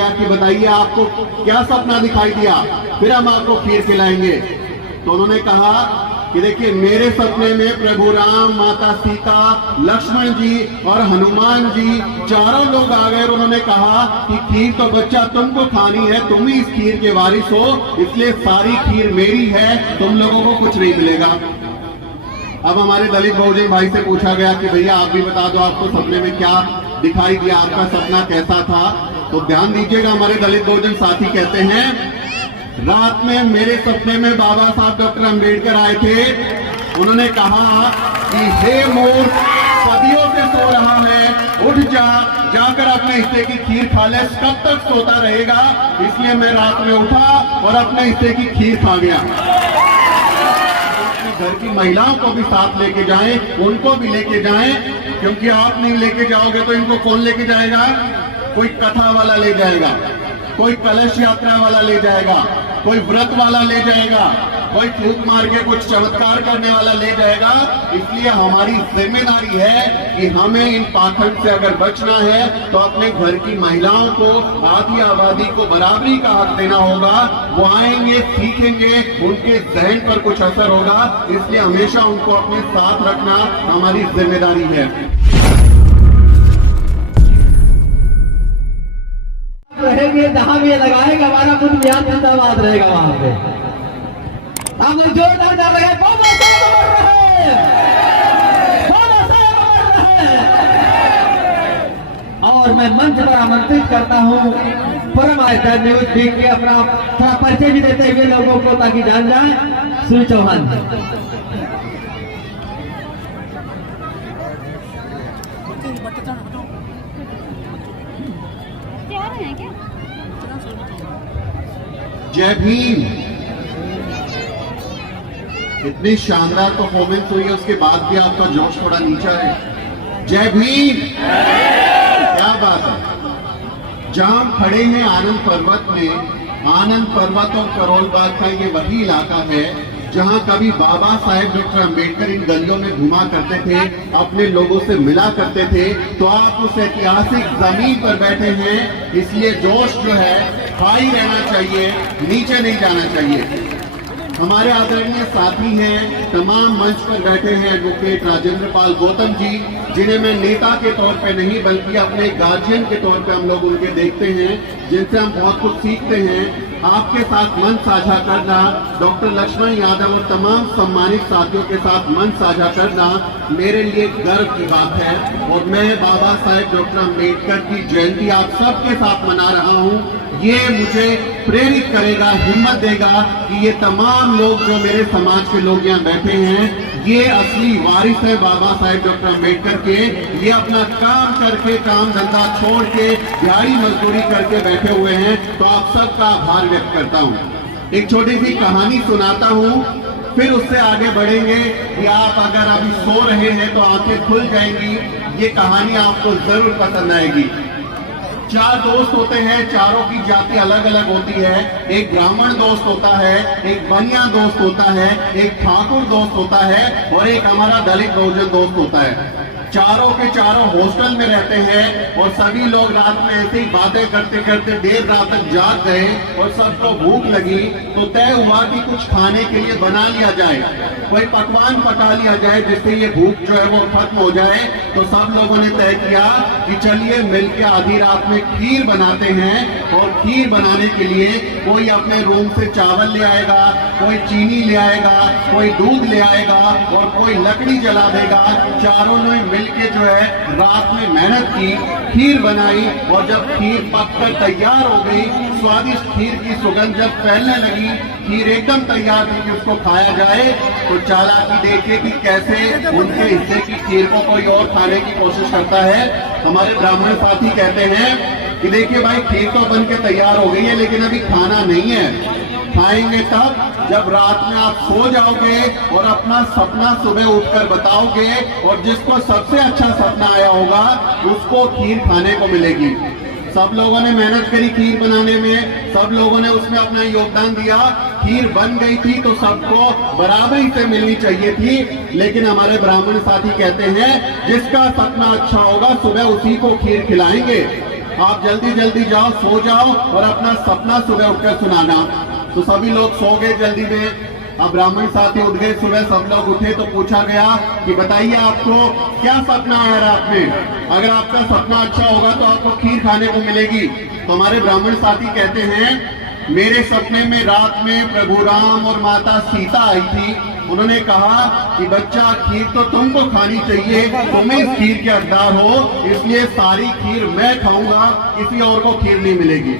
गया कि बताइए आपको क्या सपना दिखाई दिया, फिर हम आपको खीर खिलाएंगे। तो उन्होंने कहा कि देखिए मेरे सपने में प्रभु राम, माता सीता, लक्ष्मण जी और हनुमान जी चारों लोग आ गए। उन्होंने कहा कि खीर तो बच्चा तुमको खानी है, तुम ही इस खीर के वारिस हो, इसलिए सारी खीर मेरी है, तुम लोगों को कुछ नहीं मिलेगा। अब हमारे दलित बहुजन भाई से पूछा गया कि भैया आप भी बता दो आपको सपने में क्या दिखाई दिया, आपका सपना कैसा था। तो ध्यान दीजिएगा, हमारे दलित बहुजन साथी कहते हैं रात में मेरे सपने में बाबा साहब डॉक्टर अंबेडकर आए थे। उन्होंने कहा कि हे मूर्ख, सदियों से सो रहा है, उठ जा, जाकर अपने हिस्से की खीर खा ले, कब तक सोता रहेगा। इसलिए मैं रात में उठा और अपने हिस्से की खीर खा गया। अपने घर की महिलाओं को भी साथ लेके जाएं, उनको भी लेके जाएं, क्योंकि आप नहीं लेके जाओगे तो इनको कौन लेके जाएगा? कोई कथा वाला ले जाएगा, कोई कलश यात्रा वाला ले जाएगा, कोई व्रत वाला ले जाएगा, कोई फूंक मार के कुछ चमत्कार करने वाला ले जाएगा। इसलिए हमारी जिम्मेदारी है कि हमें इन पाखंड से अगर बचना है तो अपने घर की महिलाओं को, आधी आबादी को बराबरी का हक देना होगा। वो आएंगे, सीखेंगे, उनके जहन पर कुछ असर होगा, इसलिए हमेशा उनको अपने साथ रखना हमारी जिम्मेदारी है। रहेंगे जहां भी लगाएगा हमारा मुल्क यहाँ जिंदाबाद रहेगा। वहां पे हम लोग जोरदार डाल रहे हैं, बाबा साहब अमर रहे, बाबा साहब अमर रहे। और मैं मंच पर आमंत्रित करता हूँ परम आचार्य न्यूज टीम के अपना थोड़ा परिचय भी देते हुए लोगों को, ताकि जान जाए। श्री चौहान जय भीम। इतनी शानदार परफॉर्मेंस हुई है, उसके बाद भी आपका जोश थोड़ा नीचा है। जय भीम, क्या बात है। जहां हम खड़े हैं आनंद पर्वत में, आनंद पर्वत और करोल बाग का ये वही इलाका है जहां कभी बाबा साहेब डॉक्टर अंबेडकर इन गलियों में घुमा करते थे, अपने लोगों से मिला करते थे। तो आप उस ऐतिहासिक जमीन पर बैठे हैं, इसलिए जोश जो है हाई रहना चाहिए, नीचे नहीं जाना चाहिए। हमारे आदरणीय साथी हैं, तमाम मंच पर बैठे हैं एडवोकेट राजेंद्र पाल गौतम जी, जिन्हें मैं नेता के तौर पे नहीं बल्कि अपने गार्जियन के तौर पे हम लोग उनके देखते हैं, जिनसे हम बहुत कुछ सीखते हैं। आपके साथ मन साझा करना, डॉक्टर लक्ष्मण यादव और तमाम सम्मानित साथियों के साथ मन साझा करना मेरे लिए गर्व की बात है। और मैं बाबा साहेब डॉक्टर अंबेडकर की जयंती आप सबके साथ मना रहा हूँ। ये मुझे प्रेरित करेगा, हिम्मत देगा कि ये तमाम लोग जो मेरे समाज के लोग यहाँ बैठे हैं, ये असली वारिस है बाबा साहेब डॉक्टर अंबेडकर के। ये अपना काम करके, काम धंधा छोड़ के, दिहाड़ी मजदूरी करके बैठे हुए हैं। तो आप सबका आभार व्यक्त करता हूँ। एक छोटी सी कहानी सुनाता हूँ, फिर उससे आगे बढ़ेंगे कि आप अगर अभी सो रहे हैं तो आंखें खुल जाएंगी। ये कहानी आपको जरूर पसंद आएगी। चार दोस्त होते हैं, चारों की जाति अलग अलग होती है। एक ब्राह्मण दोस्त होता है, एक बनिया दोस्त होता है, एक ठाकुर दोस्त होता है और एक हमारा दलित बहुजन दोस्त होता है। चारों के चारों हॉस्टल में रहते हैं और सभी लोग रात में ऐसे ही बातें करते करते देर रात तक जाग गए और सबको भूख लगी। तो तय हुआ कि कुछ खाने के लिए बना लिया जाए, कोई पकवान पका लिया जाए जिससे ये भूख जो है वो खत्म हो जाए। तो सब लोगों ने तय किया कि चलिए मिलकर आधी रात में खीर बनाते हैं। और खीर बनाने के लिए कोई अपने रूम से चावल ले आएगा, कोई चीनी ले आएगा, कोई दूध ले आएगा और कोई लकड़ी जला देगा। चारों ने मिलके जो है रात में मेहनत की, खीर बनाई। और जब खीर पककर तैयार हो गई, स्वादिष्ट खीर की सुगंध जब फैलने लगी, खीर एकदम तैयार थी कि उसको खाया जाए। तो चालाकी देखिए कि कैसे उनके हिस्से की खीर को कोई और खाने की कोशिश करता है। हमारे ब्राह्मण साथी कहते हैं कि देखिए भाई खीर तो बन के तैयार हो गई है, लेकिन अभी खाना नहीं है। खाएंगे तब जब रात में आप सो जाओगे और अपना सपना सुबह उठकर बताओगे, और जिसको सबसे अच्छा सपना आया होगा उसको खीर खाने को मिलेगी। सब लोगों ने मेहनत करी खीर बनाने में, सब लोगों ने उसमें अपना योगदान दिया। खीर बन गई थी तो सबको बराबरी से मिलनी चाहिए थी। लेकिन हमारे ब्राह्मण साथी कहते हैं जिसका सपना अच्छा होगा सुबह उसी को खीर खिलाएंगे। आप जल्दी जल्दी जाओ, सो जाओ और अपना सपना सुबह उठकर सुनाना। तो सभी लोग सो गए जल्दी में। अब ब्राह्मण साथी उठ गए, सुबह सब लोग उठे तो पूछा गया कि बताइए आपको क्या सपना आया रात में। अगर आपका सपना अच्छा होगा तो आपको खीर खाने को मिलेगी। तो हमारे ब्राह्मण साथी कहते हैं, मेरे सपने में रात में प्रभु राम और माता सीता आई थी। उन्होंने कहा कि बच्चा, खीर तो तुमको खानी चाहिए, तुम इस खीर के हकदार हो, इसलिए सारी खीर मैं खाऊंगा, किसी और को खीर नहीं मिलेगी।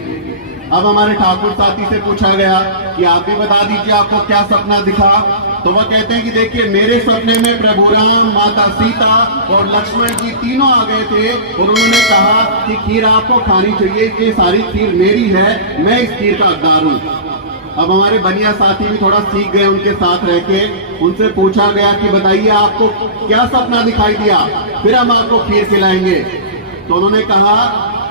अब हमारे ठाकुर साथी से पूछा गया कि आप भी बता दीजिए आपको क्या सपना दिखा। तो वह कहते हैं कि देखिए, मेरे सपने में प्रभु राम, माता सीता और लक्ष्मण जी तीनों आ गए थे और उन्होंने कहा कि खीर आपको खानी चाहिए, इसलिए सारी खीर मेरी है, मैं इस खीर का हकदार हूँ। अब हमारे बनिया साथी भी थोड़ा सीख गए उनके साथ रह के। उनसे पूछा गया कि बताइए आपको क्या सपना दिखाई दिया, फिर हम आपको खीर खिलाएंगे। तो उन्होंने कहा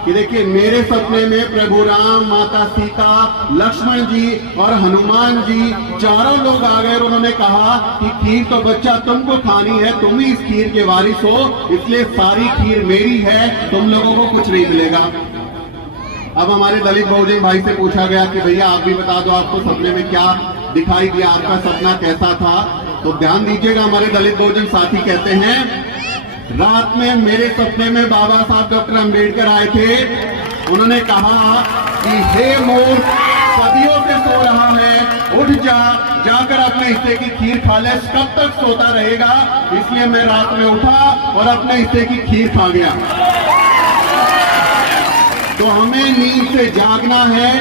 कि देखिए, मेरे सपने में प्रभु राम, माता सीता, लक्ष्मण जी और हनुमान जी चारों लोग आ गए और उन्होंने कहा कि खीर तो बच्चा तुमको खानी है, तुम ही इस खीर के वारिस हो, इसलिए सारी खीर मेरी है, तुम लोगों को कुछ नहीं मिलेगा। अब हमारे दलित बहुजन भाई से पूछा गया कि भैया आप भी बता दो आपको सपने में क्या दिखाई दिया, आपका सपना कैसा था। तो ध्यान दीजिएगा, हमारे दलित बहुजन साथी कहते हैं, रात में मेरे सपने में बाबा साहब डॉक्टर अंबेडकर आए थे। उन्होंने कहा कि हे मूर्ख, सदियों से सो रहा है, उठ जा, जाकर अपने हिस्से की खीर खा ले, कब तक सोता रहेगा। इसलिए मैं रात में उठा और अपने हिस्से की खीर खा गया। तो हमें नींद से जागना है,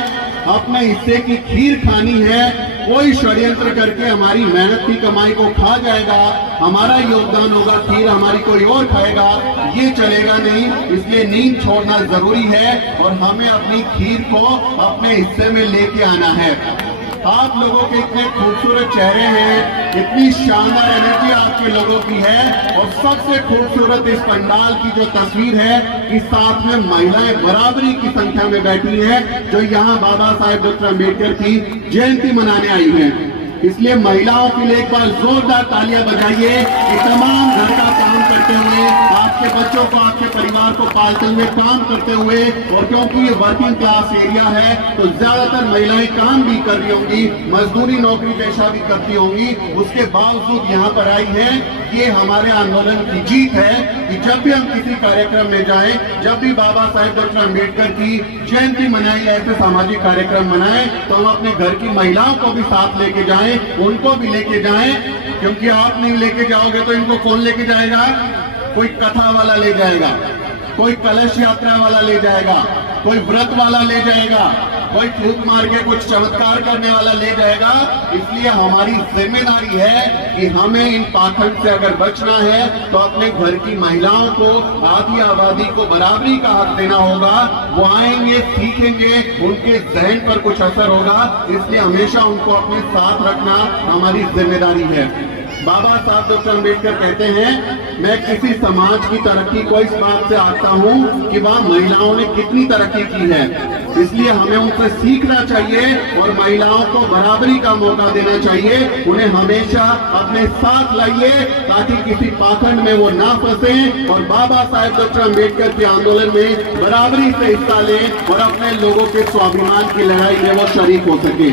अपने हिस्से की खीर खानी है। कोई षड्यंत्र करके हमारी मेहनत की कमाई को खा जाएगा, हमारा योगदान होगा, खीर हमारी कोई और खाएगा, ये चलेगा नहीं। इसलिए नींद छोड़ना जरूरी है और हमें अपनी खीर को अपने हिस्से में लेके आना है। आप लोगों के इतने खूबसूरत चेहरे हैं, इतनी शानदार एनर्जी आपके लोगों की है और सबसे खूबसूरत इस पंडाल की जो तस्वीर है कि साथ में महिलाएं बराबरी की संख्या में बैठी हैं, जो यहाँ बाबा साहेब डॉक्टर अम्बेडकर की जयंती मनाने आई हैं। इसलिए महिलाओं के लिए एक बार जोरदार तालियां बजाइए कि तमाम घर का काम करते हुए, आपके बच्चों को, आपके परिवार को पालते हुए, काम करते हुए, और क्योंकि ये वर्किंग क्लास एरिया है तो ज्यादातर महिलाएं काम भी कर रही होंगी, मजदूरी नौकरी पेशा भी करती होंगी, उसके बावजूद यहाँ पर आई है। ये हमारे आंदोलन की जीत है कि जब भी हम किसी कार्यक्रम में जाएं, जब भी बाबा साहेब डॉक्टर अम्बेडकर की जयंती मनाई, ऐसे सामाजिक कार्यक्रम मनाएं, तो हम अपने घर की महिलाओं को भी साथ लेके जाएं, उनको भी लेके जाएं, क्योंकि आप नहीं लेके जाओगे तो इनको कौन लेके जाएगा। कोई कथा वाला ले जाएगा, कोई कलश यात्रा वाला ले जाएगा, कोई व्रत वाला ले जाएगा, कोई फूंक मार के कुछ चमत्कार करने वाला ले जाएगा। इसलिए हमारी जिम्मेदारी है कि हमें इन पाखंड से अगर बचना है तो अपने घर की महिलाओं को, आधी आबादी को बराबरी का हक देना होगा। वो आएंगे, सीखेंगे, उनके जहन पर कुछ असर होगा, इसलिए हमेशा उनको अपने साथ रखना हमारी जिम्मेदारी है। बाबा साहब डॉक्टर अम्बेडकर कहते हैं, मैं किसी समाज की तरक्की को इस बात से आता हूँ कि वहाँ महिलाओं ने कितनी तरक्की की है। इसलिए हमें उनसे सीखना चाहिए और महिलाओं को बराबरी का मौका देना चाहिए। उन्हें हमेशा अपने साथ लाइए ताकि किसी पाखंड में वो ना फंसे और बाबा साहेब डॉक्टर अम्बेडकर के आंदोलन में बराबरी से हिस्सा लें और अपने लोगों के स्वाभिमान की लड़ाई में वो शरीक हो सके।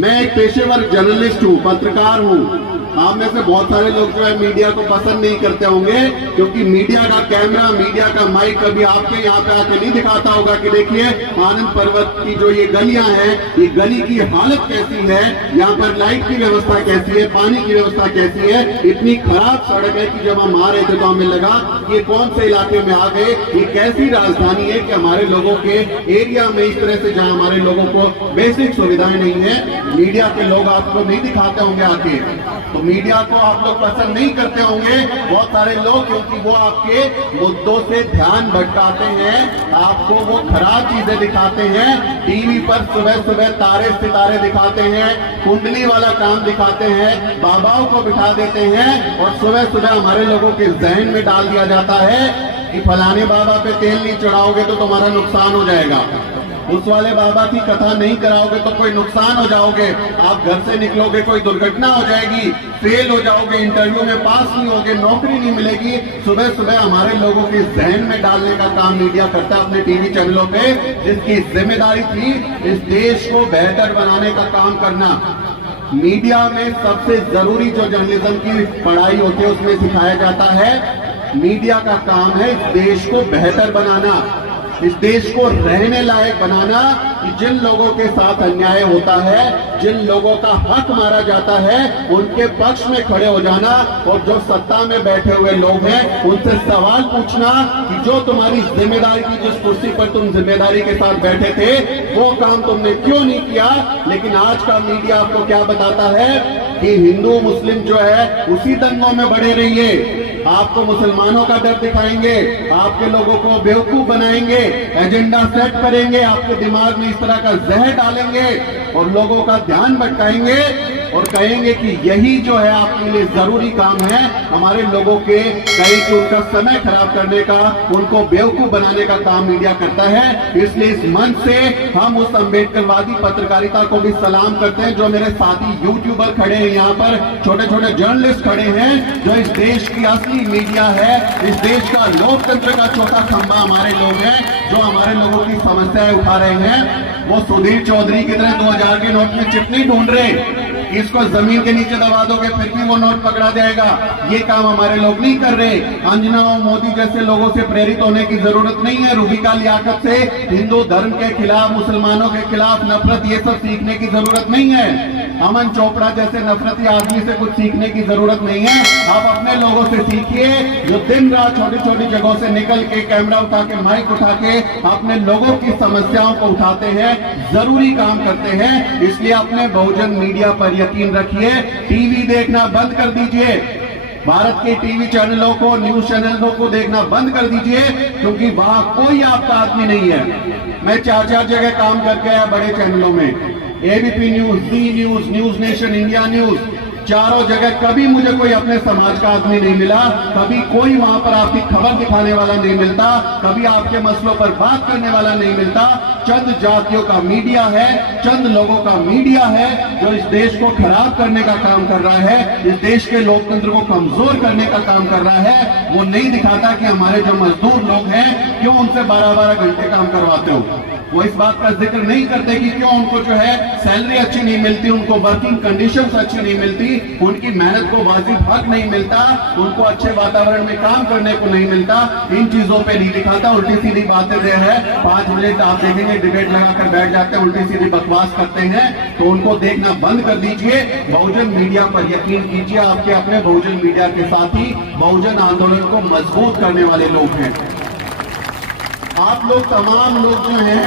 मैं एक पेशेवर जर्नलिस्ट हूँ, पत्रकार हूँ। आप में से बहुत सारे लोग जो है मीडिया को पसंद नहीं करते होंगे, क्योंकि मीडिया का कैमरा, मीडिया का माइक कभी आपके यहाँ पे आके नहीं दिखाता होगा कि देखिए आनंद पर्वत की जो ये गलियां हैं, ये गली की हालत कैसी है, यहाँ पर लाइट की व्यवस्था कैसी है, पानी की व्यवस्था कैसी है। इतनी खराब सड़क है कि जब हम आ रहे थे तो हमें लगा ये कौन से इलाके में आ गए, ये कैसी राजधानी है कि हमारे लोगों के एरिया में इस तरह से, जहाँ हमारे लोगों को बेसिक सुविधाएं नहीं है, मीडिया के लोग आपको नहीं दिखाते होंगे आके। तो मीडिया को आप लोग पसंद नहीं करते होंगे बहुत सारे लोग, क्योंकि वो आपके मुद्दों से ध्यान भटकाते हैं, आपको वो खराब चीजें दिखाते हैं। टीवी पर सुबह सुबह तारे सितारे दिखाते हैं, कुंडली वाला काम दिखाते हैं, बाबाओं को बिठा देते हैं और सुबह सुबह हमारे लोगों के जहन में डाल दिया जाता है कि फलाने बाबा पे तेल नहीं चढ़ाओगे तो तुम्हारा नुकसान हो जाएगा। उस वाले बाबा की कथा नहीं कराओगे तो कोई नुकसान हो जाओगे, आप घर से निकलोगे कोई दुर्घटना हो जाएगी, फेल हो जाओगे, इंटरव्यू में पास नहीं होगे, नौकरी नहीं मिलेगी। सुबह सुबह हमारे लोगों के जहन में डालने का काम मीडिया करता है अपने टीवी चैनलों पे, जिसकी जिम्मेदारी थी इस देश को बेहतर बनाने का काम करना। मीडिया में सबसे जरूरी जो जर्नलिज्म की पढ़ाई होती है उसमें सिखाया जाता है, मीडिया का काम है इस देश को बेहतर बनाना, इस देश को रहने लायक बनाना, कि जिन लोगों के साथ अन्याय होता है, जिन लोगों का हक मारा जाता है, उनके पक्ष में खड़े हो जाना, और जो सत्ता में बैठे हुए लोग हैं उनसे सवाल पूछना कि जो तुम्हारी जिम्मेदारी थी, जिस कुर्सी पर तुम जिम्मेदारी के साथ बैठे थे, वो काम तुमने क्यों नहीं किया। लेकिन आज का मीडिया आपको क्या बताता है कि हिंदू मुस्लिम जो है उसी दंगों में बढ़े रहिए, आपको मुसलमानों का डर दिखाएंगे, आपके लोगों को बेवकूफ बनाएंगे, एजेंडा सेट करेंगे, आपके दिमाग में इस तरह का जहर डालेंगे और लोगों का ध्यान भटकाएंगे और कहेंगे कि यही जो है आपके लिए जरूरी काम है, हमारे लोगों के कहीं कि उनका समय खराब करने का, उनको बेवकूफ बनाने का काम मीडिया करता है। इसलिए इस मंच से हम उस अम्बेडकरवादी पत्रकारिता को भी सलाम करते हैं जो मेरे साथी यूट्यूबर खड़े हैं, यहाँ पर छोटे छोटे जर्नलिस्ट खड़े हैं, जो इस देश की असली मीडिया है, इस देश का लोकतंत्र का चौथा खंभा हमारे लोग हैं, जो हमारे लोगों की समस्याएं उठा रहे हैं। वो सुधीर चौधरी की तरह 2000 के नोट में चिप नहीं ढूंढ रहे, इसको जमीन के नीचे दबा दोगे फिर भी वो नोट पकड़ा जाएगा, ये काम हमारे लोग नहीं कर रहे। अंजना और मोदी जैसे लोगों से प्रेरित होने की जरूरत नहीं है, रूबिका लियाकत से हिंदू धर्म के खिलाफ, मुसलमानों के खिलाफ नफरत, ये सब सीखने की जरूरत नहीं है। अमन चोपड़ा जैसे नफरती आदमी से कुछ सीखने की जरूरत नहीं है। आप अपने लोगों से सीखिए जो दिन रात छोटी छोटी जगहों से निकल के कैमरा उठा के, माइक उठा के अपने लोगों की समस्याओं को उठाते हैं, जरूरी काम करते हैं। इसलिए अपने बहुजन मीडिया पर यकीन रखिए, टीवी देखना बंद कर दीजिए, भारत के टीवी चैनलों को, न्यूज चैनलों को देखना बंद कर दीजिए, क्योंकि वहां कोई आपका आदमी नहीं है। मैं 4-4 जगह काम करके आया बड़े चैनलों में, ABP News, Zee News, News Nation, India News, चारों जगह कभी मुझे कोई अपने समाज का आदमी नहीं मिला, कभी कोई वहां पर आपकी खबर दिखाने वाला नहीं मिलता, कभी आपके मसलों पर बात करने वाला नहीं मिलता। चंद जातियों का मीडिया है, चंद लोगों का मीडिया है जो इस देश को खराब करने का काम कर रहा है, इस देश के लोकतंत्र को कमजोर करने का काम कर रहा है। वो नहीं दिखाता कि हमारे जो मजदूर लोग हैं क्यों उनसे 12-12 घंटे काम करवाते हो, वो इस बात का जिक्र नहीं करते कि क्यों उनको जो है सैलरी अच्छी नहीं मिलती, उनको वर्किंग कंडीशंस अच्छी नहीं मिलती, उनकी मेहनत को वाजिब हक नहीं मिलता, उनको अच्छे वातावरण में काम करने को नहीं मिलता। इन चीजों पे नहीं दिखाता, उल्टी सीधी बातें दे है। 5 मिनट आप देखेंगे डिबेट लगाकर बैठ जाते हैं, उल्टी सीधी बकवास करते हैं, तो उनको देखना बंद कर दीजिए। बहुजन मीडिया पर यकीन कीजिए, आपके अपने बहुजन मीडिया के साथी बहुजन आंदोलन को मजबूत करने वाले लोग हैं। आप लोग तमाम लोग जो हैं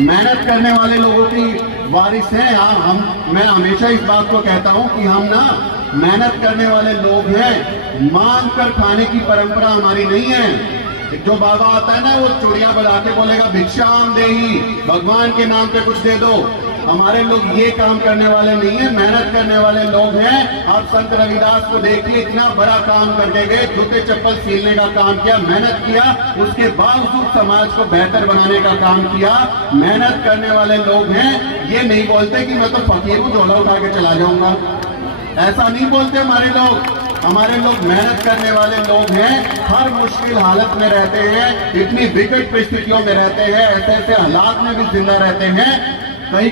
मेहनत करने वाले लोगों की वारिस हैं। मैं हमेशा इस बात को कहता हूं कि हम ना मेहनत करने वाले लोग हैं, मांग कर खाने की परंपरा हमारी नहीं है। जो बाबा आता है ना वो चुड़िया बजा के बोलेगा भिक्षाम देही, भगवान के नाम पे कुछ दे दो। हमारे लोग ये काम करने वाले नहीं है, मेहनत करने वाले लोग हैं। आप संत रविदास को देखिए, इतना बड़ा काम करके गए, जूते चप्पल सीलने का काम किया, मेहनत किया, उसके बावजूद समाज को बेहतर बनाने का काम किया। मेहनत करने वाले लोग हैं, ये नहीं बोलते कि मैं तो फकीर हूं झोला उठा के चला जाऊंगा, ऐसा नहीं बोलते हमारे लोग। हमारे लोग मेहनत करने वाले लोग हैं, हर मुश्किल हालत में रहते हैं, इतनी विकट परिस्थितियों में रहते हैं, ऐसे ऐसे हालात में भी जिंदा रहते हैं।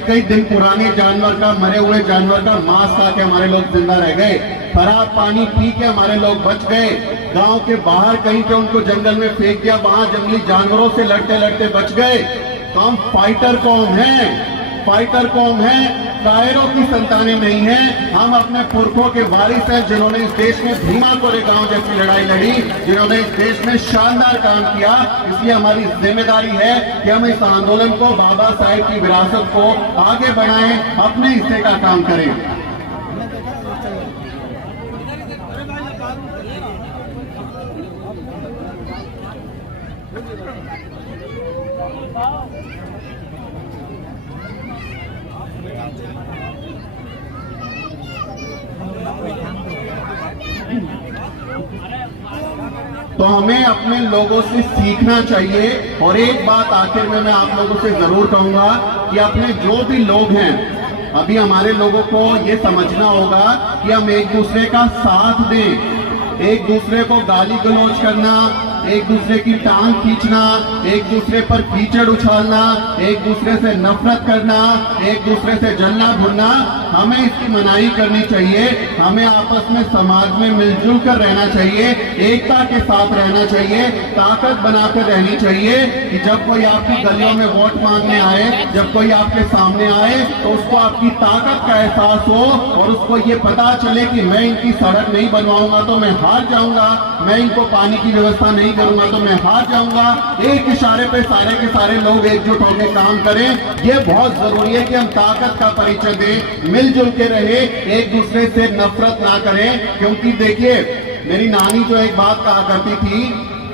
कई दिन पुराने जानवर का, मरे हुए जानवर का मांस खा के हमारे लोग जिंदा रह गए, खराब पानी पी के हमारे लोग बच गए, गांव के बाहर कहीं पे उनको जंगल में फेंक दिया, वहां जंगली जानवरों से लड़ते लड़ते बच गए। तो हम फाइटर कौम हैं, फाइटर कौम है, कायरों की संतानें नहीं है। हम अपने पुरखों के वारिस हैं, जिन्होंने इस देश में भीमा कोरेगांव जैसी लड़ाई लड़ी, जिन्होंने इस देश में शानदार काम किया। इसलिए हमारी जिम्मेदारी है कि हम इस आंदोलन को, बाबा साहेब की विरासत को आगे बढ़ाएं, अपने हिस्से का काम करें। तो हमें अपने लोगों से सीखना चाहिए। और एक बात आखिर में मैं आप लोगों से जरूर कहूंगा कि अपने जो भी लोग हैं, अभी हमारे लोगों को ये समझना होगा कि हम एक दूसरे का साथ दें। एक दूसरे को गाली गलौज करना, एक दूसरे की टांग खींचना, एक दूसरे पर कीचड़ उछालना, एक दूसरे से नफरत करना, एक दूसरे से जलना भुनना, हमें इसकी मनाही करनी चाहिए। हमें आपस में समाज में मिलजुल कर रहना चाहिए, एकता के साथ रहना चाहिए, ताकत बनाकर रहनी चाहिए कि जब कोई आपकी गलियों में वोट मांगने आए, जब कोई आपके सामने आए तो उसको आपकी ताकत का एहसास हो और उसको ये पता चले कि मैं इनकी सड़क नहीं बनवाऊंगा तो मैं हार जाऊंगा, मैं इनको पानी की व्यवस्था नहीं करूंगा तो मैं हार जाऊंगा। एक इशारे पे सारे के सारे लोग एकजुट होकर काम करें। ये बहुत जरूरी है कि हम ताकत का परिचय दें, मिलजुल के रहे, एक दूसरे से नफरत ना करें। क्योंकि देखिए, मेरी नानी जो एक बात कहा करती थी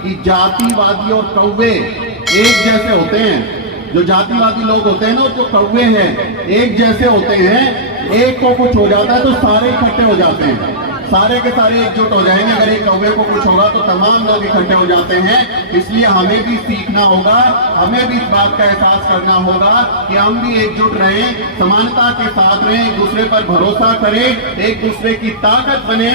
कि जातिवादी और कौवे एक जैसे होते हैं। जो जातिवादी लोग होते हैं ना, जो कौवे हैं, एक जैसे होते हैं। एक को कुछ हो जाता है तो सारे इकट्ठे हो जाते हैं, सारे के सारे एकजुट हो जाएंगे। अगर एक कौवे को कुछ होगा तो तमाम लोग इकट्ठे हो जाते हैं। इसलिए हमें भी सीखना होगा, हमें भी इस बात का एहसास करना होगा कि हम भी एकजुट रहें, समानता के साथ रहें, एक दूसरे पर भरोसा करें, एक दूसरे की ताकत बने,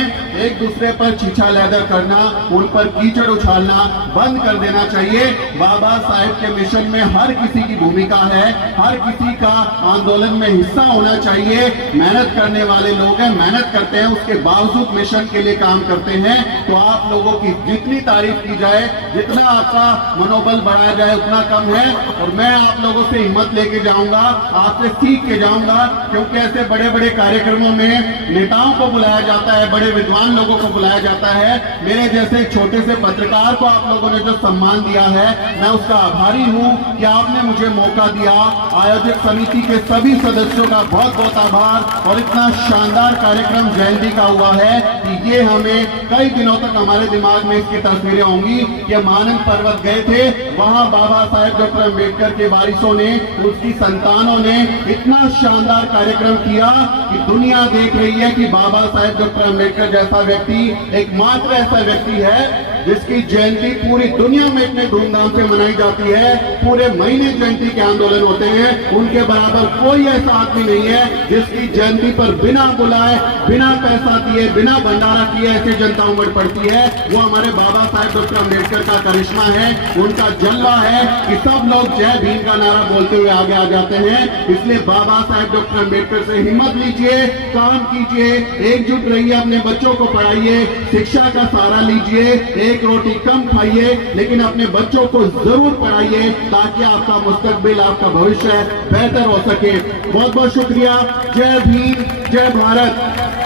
एक दूसरे पर छीछा लैदर करना, उन पर कीचड़ उछालना बंद कर देना चाहिए। बाबा साहेब के मिशन में हर किसी की भूमिका है, हर किसी का आंदोलन में हिस्सा होना चाहिए। मेहनत करने वाले लोग हैं, मेहनत करते हैं, उसके बावजूद मिशन के लिए काम करते हैं। तो आप लोगों की जितनी तारीफ की जाए, जितना आपका मनोबल बढ़ाया जाए उतना कम है। और मैं आप लोगों से हिम्मत लेके जाऊंगा, आपसे सीख के जाऊंगा। क्योंकि ऐसे बड़े बड़े कार्यक्रमों में नेताओं को बुलाया जाता है, बड़े विद्वान लोगों को बुलाया जाता है। मेरे जैसे छोटे से पत्रकार को आप लोगों ने जो सम्मान दिया है, मैं उसका आभारी हूं कि आपने मुझे मौका दिया। आयोजक समिति के सभी सदस्यों का बहुत बहुत आभार। और इतना शानदार कार्यक्रम जयंती का हुआ है कि ये हमें कई दिनों तक हमारे दिमाग में इसकी तस्वीरें होंगी कि हम आनंद पर्वत गए थे, वहां बाबा साहेब डॉक्टर अम्बेडकर के वारिसों ने, उसकी संतानों ने इतना शानदार कार्यक्रम किया कि दुनिया देख रही है कि बाबा साहेब डॉक्टर अम्बेडकर जैसा व्यक्ति एकमात्र ऐसा व्यक्ति है जिसकी जयंती पूरी दुनिया में इतने धूमधाम से मनाई जाती है। पूरे महीने जयंती के आंदोलन होते हैं, उनके बराबर कोई ऐसा आदमी नहीं है जिसकी जयंती पर बिना बुलाए, बिना पैसा दिए, बिना भंडारा किए ऐसे जनता उमड़ पड़ती है। वो हमारे बाबा साहेब डॉक्टर अम्बेडकर का करिश्मा है, उनका जलवा है कि सब लोग जय भीम का नारा बोलते हुए आगे आ जाते हैं। इसलिए बाबा साहेब डॉक्टर अम्बेडकर से हिम्मत लीजिए, काम कीजिए, एकजुट रहिए, अपने बच्चों को पढ़ाइए, शिक्षा का सहारा लीजिए, एक रोटी कम खाइए लेकिन अपने बच्चों को जरूर पढ़ाइए ताकि आपका मुस्तकबिल, आपका भविष्य बेहतर हो सके। बहुत बहुत शुक्रिया। जय भीम, जय भारत।